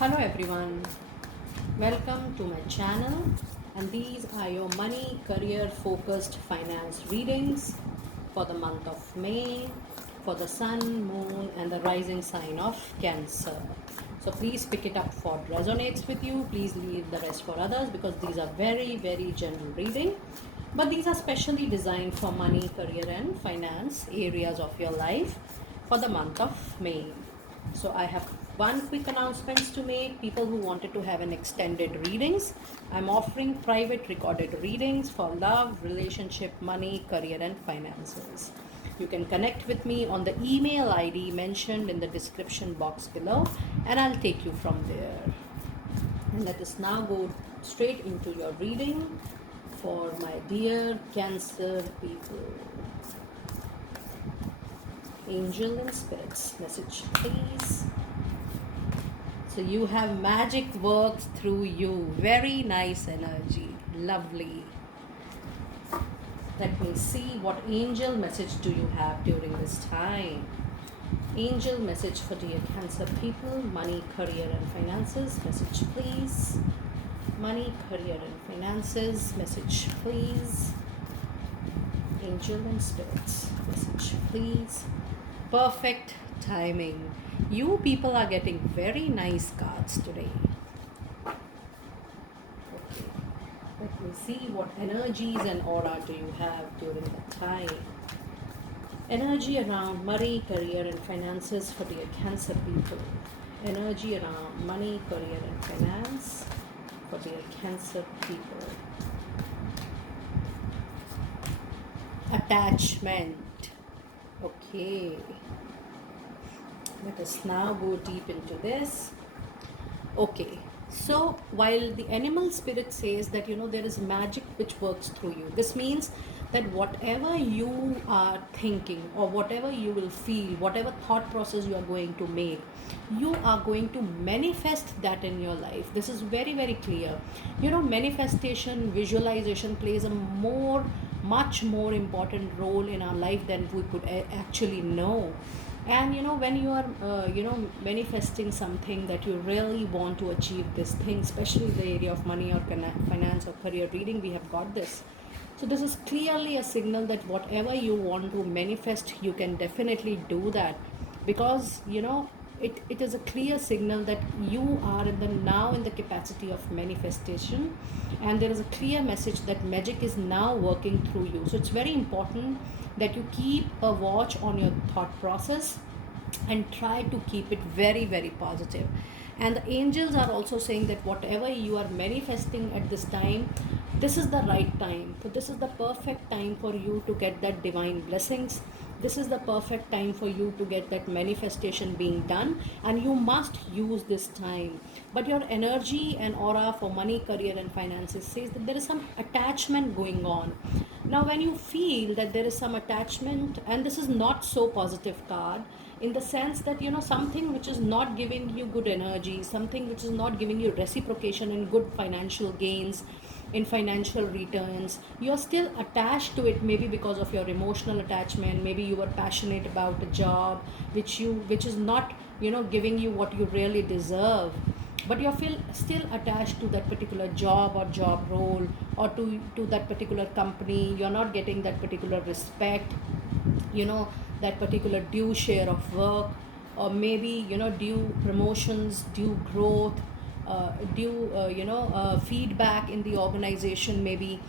Hello everyone, welcome to my channel, and these are your money career focused finance readings for the month of May for the sun, moon and the rising sign of Cancer. So please pick it up for it resonates with you. Please leave the rest for others because these are very general reading, but these are specially designed for money, career and finance areas of your life for the month of May. So I have one quick announcements to make. People who wanted to have an extended readings, I'm offering private recorded readings for love, relationship, money, career and finances. You can connect with me on the email ID mentioned in the description box below, and I'll take you from there. And let us now go straight into your reading for my dear Cancer people. Angel and spirits, message please. So you have magic works through you. Very nice energy. Lovely. Let me see what angel message do you have during this time. Angel message for dear Cancer people. Money, career and finances. Message please. Money, career and finances. Message please. Angel and spirits. Message please. Perfect timing. You people are getting very nice cards today. Okay. Let me see what energies and aura do you have during that time. Energy around money, career and finances for dear Cancer people. Energy around money, career and finance for dear Cancer people. Attachment. Okay. Let us now go deep into this. Okay, so while the animal spirit says that there is magic which works through you, this means that whatever you are thinking or whatever you will feel, whatever thought process you are going to make, you are going to manifest that in your life. This is very clear. Manifestation, visualization plays a much more important role in our life than we could actually know. And when you are manifesting something that you really want to achieve, this thing, especially in the area of money or finance or career reading, we have got this. So this is clearly a signal that whatever you want to manifest, you can definitely do that, because it is a clear signal that you are now in the capacity of manifestation, and there is a clear message that magic is now working through you. So it's very important that you keep a watch on your thought process and try to keep it very positive. And the angels are also saying that whatever you are manifesting at this time, this is the right time. So this is the perfect time for you to get that divine blessings. This is the perfect time for you to get that manifestation being done, and you must use this time. But your energy and aura for money, career and finances says that there is some attachment going on. Now when you feel that there is some attachment, and this is not so positive card, in the sense that something which is not giving you good energy, something which is not giving you reciprocation in good financial gains, in financial returns, you're still attached to it, maybe because of your emotional attachment. Maybe you were passionate about a job which is not giving you what you really deserve, but you feel still attached to that particular job or job role, or to that particular company. You're not getting that particular respect, that particular due share of work, or maybe due promotions, due growth, due feedback in the organization, maybe,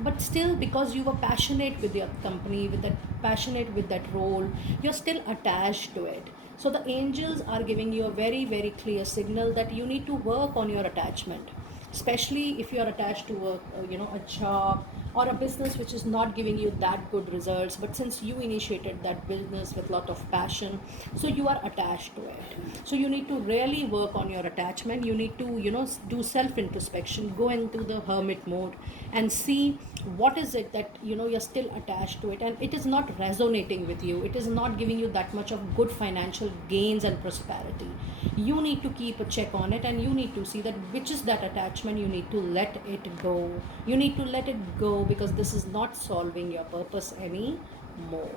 but still, because you were passionate with your company, with that passionate with that role, you're still attached to it. So the angels are giving you a very clear signal that you need to work on your attachment, especially if you are attached to a job or a business which is not giving you that good results, but since you initiated that business with lot of passion, so you are attached to it. So you need to really work on your attachment. You need to do self introspection, go into the hermit mode and see what is it that you're still attached to it, and it is not resonating with you, it is not giving you that much of good financial gains and prosperity. You need to keep a check on it, and you need to see that which is that attachment. You need to let it go. You need to let it go, because this is not solving your purpose anymore.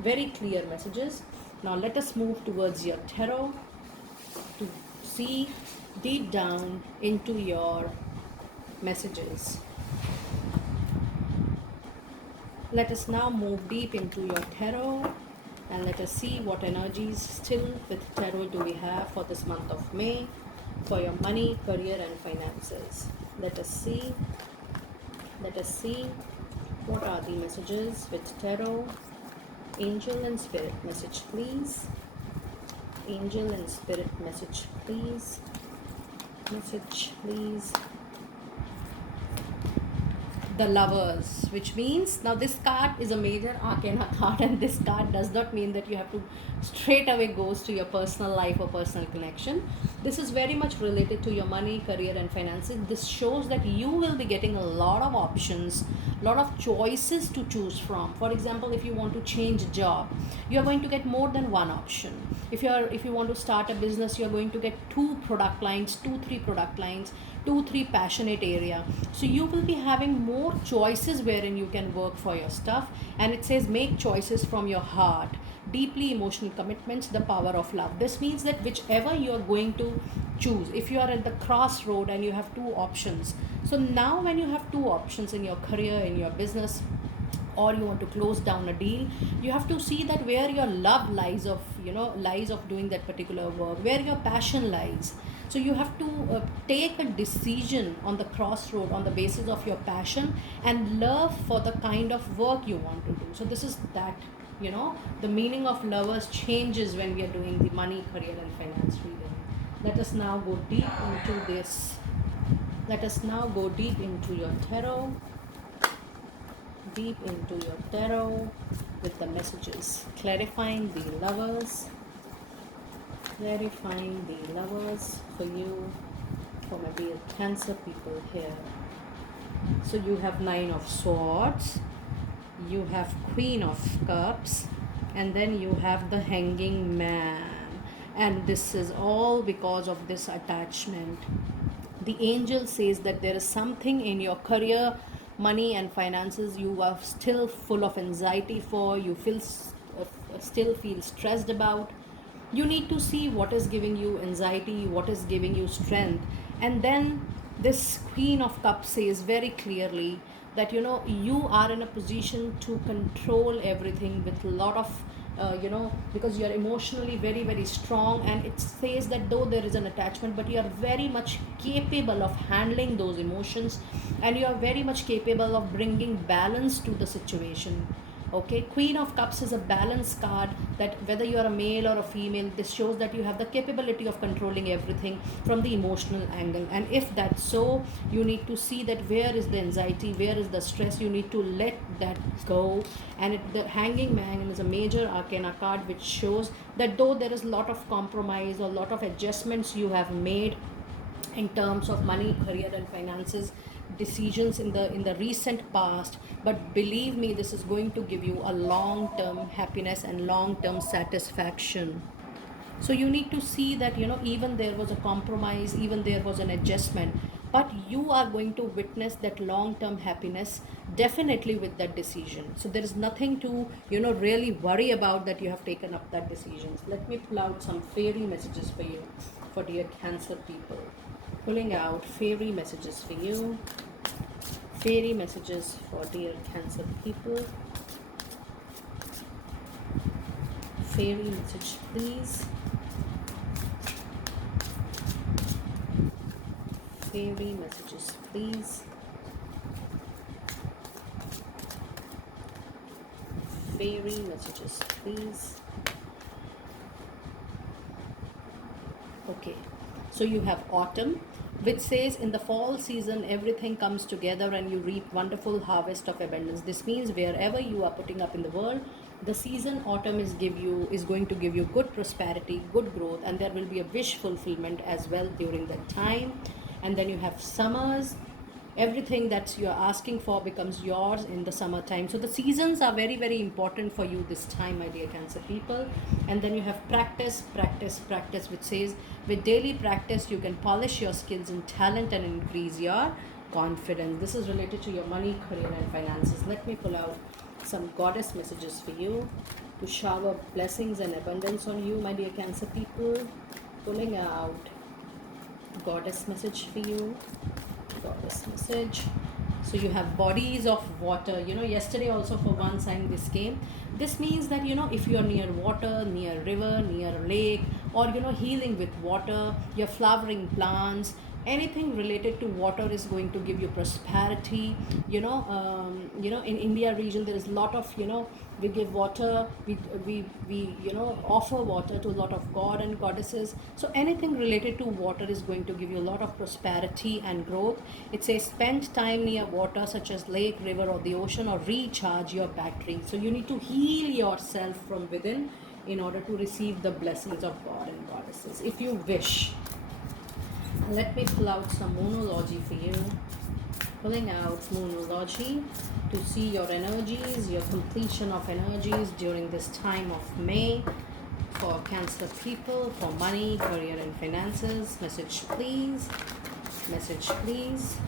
Very clear messages. Now let us move towards your tarot to see deep down into your messages. Let us now move deep into your tarot and let us see what energies still with tarot do we have for this month of May for your money, career and finances. Let us see what are the messages with tarot. Angel and spirit message please. Angel and spirit message please. Message please. The Lovers, which means now this card is a major arcana card, and this card does not mean that you have to straight away goes to your personal life or personal connection. This is very much related to your money, career and finances. This shows that you will be getting a lot of options, lot of choices to choose from. For example, if you want to change a job, you are going to get more than one option. If you want to start a business, you are going to get two, three product lines, 2 3 passionate area. So you will be having more choices wherein you can work for your stuff. And it says make choices from your heart, deeply emotional commitments, the power of love. This means that whichever you are going to choose, if you are at the crossroad and you have two options, so now when you have two options in your career, in your business, or you want to close down a deal, you have to see that where your love lies of doing that particular work, where your passion lies. So you have to take a decision on the crossroad on the basis of your passion and love for the kind of work you want to do. So this is that, the meaning of Lovers changes when we are doing the money, career and finance reading. Let us now go deep into this. Let us now go deep into your tarot. Deep into your tarot with the messages. Clarifying the Lovers. Clarifying the Lovers for you, for my dear Cancer people here. So you have Nine of Swords, you have Queen of Cups, and then you have the Hanging Man. And this is all because of this attachment. The angel says that there is something in your career, money and finances you are still full of anxiety for, you still feel stressed about. You need to see what is giving you anxiety, what is giving you strength. And then this Queen of Cups says very clearly that you are in a position to control everything with a lot of because you are emotionally very very strong. And it says that though there is an attachment, but you are very much capable of handling those emotions, and you are very much capable of bringing balance to the situation. Okay, Queen of Cups is a balance card, that whether you are a male or a female, this shows that you have the capability of controlling everything from the emotional angle. And if that's so, you need to see that where is the anxiety, where is the stress, you need to let that go. And the Hanging Man is a major arcana card, which shows that though there is a lot of compromise or a lot of adjustments you have made in terms of money, career and finances, decisions in the recent past, but believe me, this is going to give you a long term happiness and long term satisfaction. So you need to see that even there was a compromise, even there was an adjustment, but you are going to witness that long term happiness definitely with that decision. So there is nothing to really worry about, that you have taken up that decisions. Let me pull out some fairy messages for you, for dear Cancer people. Pulling out fairy messages for you. Fairy messages for dear Cancer people. Fairy message please. Fairy messages please. Fairy messages please. Okay, so you have autumn, which says in the fall season everything comes together and you reap wonderful harvest of abundance. This means wherever you are putting up in the world, the season autumn is going to give you good prosperity, good growth, and there will be a wish fulfillment as well during that time. And then you have summers. Everything that you're asking for becomes yours in the summertime. So the seasons are very very important for you this time, my dear Cancer people. And then you have practice, which says with daily practice you can polish your skills and talent and increase your confidence. This is related to your money, career and finances. Let me pull out some goddess messages for you to shower blessings and abundance on you, my dear Cancer people. Pulling out Goddess message for you. Goddess message. So you have bodies of water. Yesterday also for one sign this came. This means that if you are near water, near river, near lake, or healing with water, your flowering plants, anything related to water is going to give you prosperity. In India region there is a lot of we give water, we offer water to a lot of god and goddesses. So anything related to water is going to give you a lot of prosperity and growth. It says spend time near water such as lake, river, or the ocean, or recharge your battery. So you need to heal yourself from within in order to receive the blessings of god and goddesses if you wish. Let me pull out some moonology for you. Pulling out moonology to see your energies, your completion of energies during this time of May for Cancer people, for money, career, and finances. Message, please. Message, please.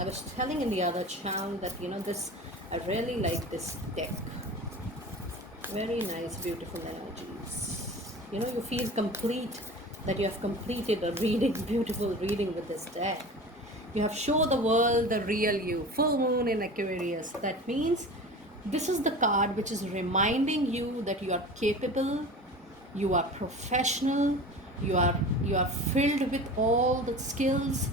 I was telling in the other channel that this, I really like this deck. Very nice, beautiful energies. You feel complete, that you have completed a reading, beautiful reading with this deck. You have shown the world the real you. Full moon in Aquarius. That means this is the card which is reminding you that you are capable, you are professional, you are filled with all the skills,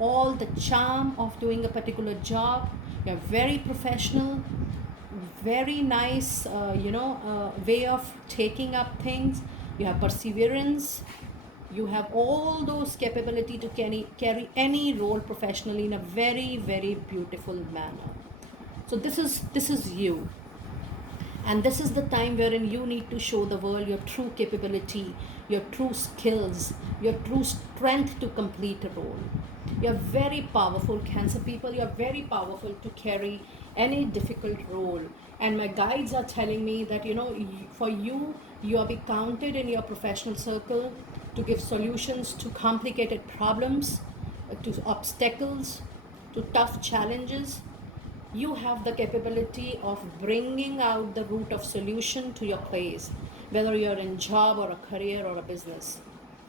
all the charm of doing a particular job. You are very professional, very nice way of taking up things. You have perseverance, you have all those capability to carry any role professionally in a very, very beautiful manner. So this is you, and this is the time wherein you need to show the world your true capability, your true skills, your true strength to complete a role. You are very powerful, Cancer people. You are very powerful to carry any difficult role. And my guides are telling me that for you, you are be counted in your professional circle to give solutions to complicated problems, to obstacles, to tough challenges. You have the capability of bringing out the root of solution to your place, whether you're in job or a career or a business.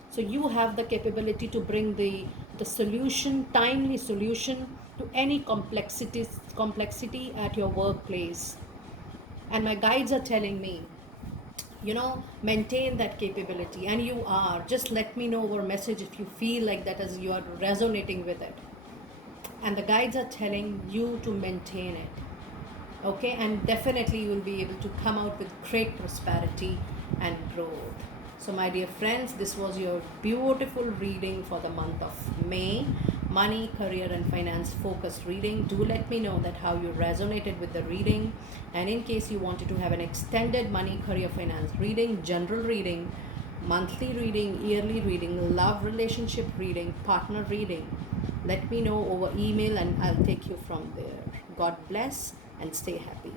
So you have the capability to bring the solution, timely solution to any complexity at your workplace. And my guides are telling me, maintain that capability, and you are. Just let me know over message if you feel like that, as you are resonating with it. And the guides are telling you to maintain it. Okay, and definitely you will be able to come out with great prosperity and growth. So my dear friends, this was your beautiful reading for the month of May, money, career, and finance focused reading. Do let me know that how you resonated with the reading, and in case you wanted to have an extended money, career, finance reading, general reading, monthly reading, yearly reading, love relationship reading, partner reading, let me know over email and I'll take you from there. God bless and stay happy.